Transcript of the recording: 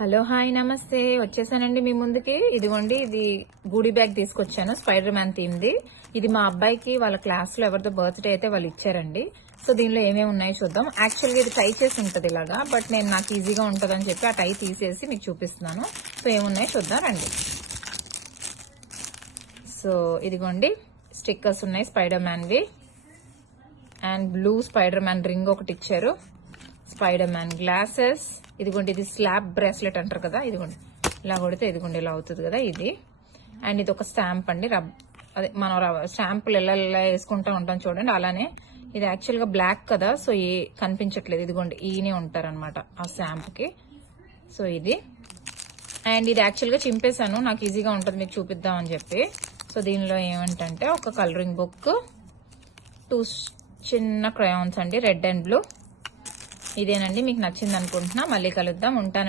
Hello hi నమస్తే వచ్చేసానండి మీ ముందుకి. ఇదిగోండి, ఇది గూడీ బ్యాగ్ తీసుకొచ్చాను, స్పైడర్ మ్యాన్ థీమ్ది. ఇది మా అబ్బాయికి వాళ్ళ క్లాస్ లో ఎవరిదో బర్త్డే అయితే వాళ్ళు ఇచ్చారండి. సో దీనిలో ఏమేమి ఉన్నాయో చూద్దాం. యాక్చువల్గా ఇది టై చేసి ఉంటుంది ఇలాగా, బట్ నేను నాకు ఈజీగా ఉంటుందని చెప్పి ఆ టై తీసేసి మీకు చూపిస్తున్నాను. సో ఏమున్నాయో చూద్దాం రండి. సో ఇదిగోండి, స్టిక్కర్స్ ఉన్నాయి స్పైడర్ మ్యాన్వి. And blue Spider Man ring ఒకటి ఇచ్చారు, స్పైడర్ మ్యాన్ గ్లాసెస్. ఇదిగోండి, ఇది స్లాబ్ బ్రేస్లెట్ అంటారు కదా, ఇదిగోండి ఇలా కొడితే ఇదిగోండి ఇలా అవుతుంది కదా ఇది. అండ్ ఇది ఒక స్టాంప్ అండి, అదే మనం స్టాంపులు ఎలా వేసుకుంటూ ఉంటాం చూడండి అలానే. ఇది యాక్చువల్గా బ్లాక్ కదా, సో ఏ కనిపించట్లేదు. ఇదిగోండి ఈయనే ఉంటారనమాట ఆ స్టాంప్కి. సో ఇది. అండ్ ఇది యాక్చువల్గా చింపేశాను, నాకు ఈజీగా ఉంటుంది మీకు చూపిద్దామని చెప్పి. సో దీనిలో ఏమంటే ఒక కలరింగ్ బుక్, 2 చిన్న క్రయాన్స్ అండి, రెడ్ అండ్ బ్లూ. ఇదేనండి, మీకు నచ్చింది అనుకుంటున్నా. మళ్ళీ కలుద్దాం, ఉంటానండి.